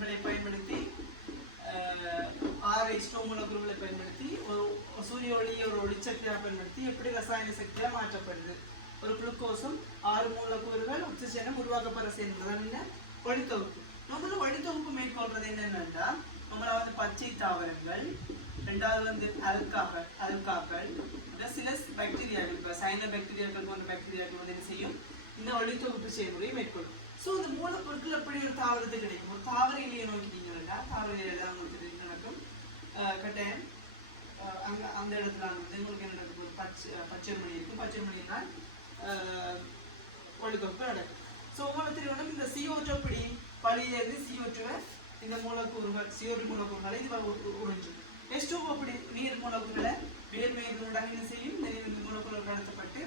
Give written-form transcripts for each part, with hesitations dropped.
மூலக்கூறுகளை பயன்படுத்தி 6 H2O மூலக்கூறுகளை பயன்படுத்தி ஒரு சூரிய ஒளியை ஒரு ஒளிச்சக்தியாக பயன்படுத்தி எப்படி ரசாயன சக்தியாக மாற்றப்படுது. ஒரு குளுக்கோஸும் 6 மூலக்கூறுகள் ஆக்சிஜனும் உருவாக்கப்படுற சேர்ந்தது ஒளித்தொகுப்பு. முதல்ல ஒளித்தொகுப்பு மேற்கொள்றது என்னென்னா நம்மள வந்து பச்சை தாவரங்கள், ரெண்டாவது வந்து அல்காக்கள், சில பாக்டீரியாக்கள், இப்போ சைன பாக்டீரியாக்கள் போன்ற பாக்டீரியாக்கள் வந்து என்ன செய்யும், இந்த ஒளித்தொகுப்பு செயல்முறையை மேற்கொள்ளும். ஸோ இந்த மூலப்பொருட்கள் எப்படி ஒரு தாவரத்துக்கு கிடைக்கும். ஒரு தாவர இலையை நோக்கிட்டீங்கன்னா தாவர இலையில உங்களுக்கு நடக்கும் கட்டாயம் அந்த இடத்துல வந்து உங்களுக்கு என்ன நடக்கும், ஒரு பச்சை மணி இருக்கும். பச்சை மணினால் ஒளித்தொகுப்பு நடக்கும். ஸோ உங்களுக்கு தெரியணும் இந்த CO2 எப்படி பழியிலிருந்து CO2 இந்த மூலக்கூறுகள் CO2 மூலக்கூறுகளை இது உறிஞ்சும். H2O அப்படி நீர் மூலக்கூறுகளை வேர்மையினூடாக என்ன செய்யும், இந்த மூலக்கூறுகள் கடத்தப்பட்டு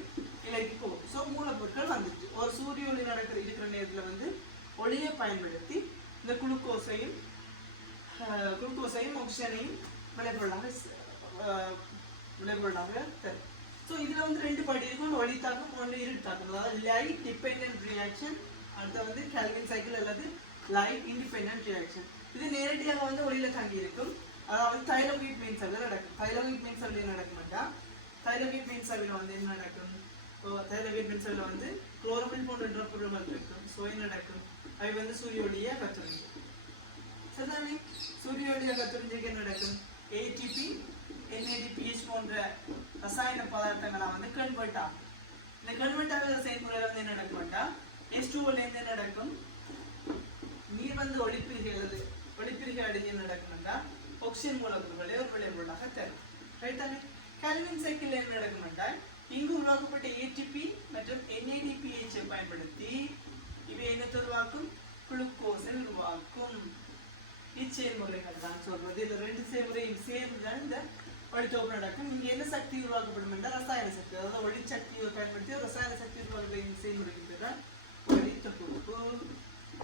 இலைக்கு போகும். ஸோ மூலப்பொருட்கள் வந்துச்சு. ஒரு சூரிய ஒளி இருக்கிற நேரத்தில் வந்து ஒளியை பயன்படுத்தி இந்த குளுக்கோஸையும் ஆக்சிஜனையும் விளைபொருளாக தரும். ஸோ இதில் வந்து 2 படி இருக்கும். ஒன்று ஒளித்தாக்கம், ஒன்று இருட்டாக்கம். அதாவது லைட் டிபெண்டன்ட் ரியாக்ஷன், அடுத்த வந்து கேல்வின் சைக்கிள் அல்லது லைட் இண்டிபெண்டன்ட் ரியாக்ஷன். இது நேரடியாக வந்து ஒளியில தங்கி இருக்கும். அதாவது தைலோகிட் மீன் செல்லில் நடக்கும். தைலோகிட் மீன் செல்லில் நடக்க மாட்டா. தைலோகிட் மீன் செல்லில் வந்து என்ன நடக்கும், தைலோகிட் மீன் செல்லில் வந்து குளோரோஃபில் போன்ற பொருட்கள் இருக்கும். ஸோ என்ன நடக்கும், அவை வந்து சூரிய ஒளியை கத்துறிஞ்சிக்கும். சரிதானே, சூரிய ஒளியை கத்துறிஞ்சிக்க என்ன நடக்கும், ATP NADPH போன்ற ரசாயன பதார்த்தங்களை வந்து கன்வெர்ட் ஆகும். இந்த கன்வெர்ட் ஆகிற செயல்முறையில் வந்து என்ன நடக்க மாட்டா, H2O என்ன நடக்கும், நீர் வந்து ஒளிப்பிரிகை அடைஞ்சு நடக்கும்னா ஆக்சிஜன் மூலக்கூறுகளை ஒரு விளைபொருளாக தரும். ரைட்டானே. கேல்வின் சைக்கிள் என்ன நடக்கும்னா இங்கு உருவாக்கப்பட்ட ATP மற்றும் NADPH பயன்படுத்தி இவை என்ன உருவாக்கும், குளுக்கோஸை உருவாக்கும். இச்செயல்முறைகள் தான் சொல்றது. இந்த 2 செயல்முறையும் சேர்ந்துதான் இந்த ஒளித்தொகுப்பு நடக்கும். இங்க என்ன சக்தி உருவாக்கப்படும் என்றால் ரசாயன சக்தி, அதாவது ஒளி சக்தியை பயன்படுத்தி ரசாயன சக்தி உருவாக்க செயல்முறைக்கு தான் ஒளித்தொகுப்பு.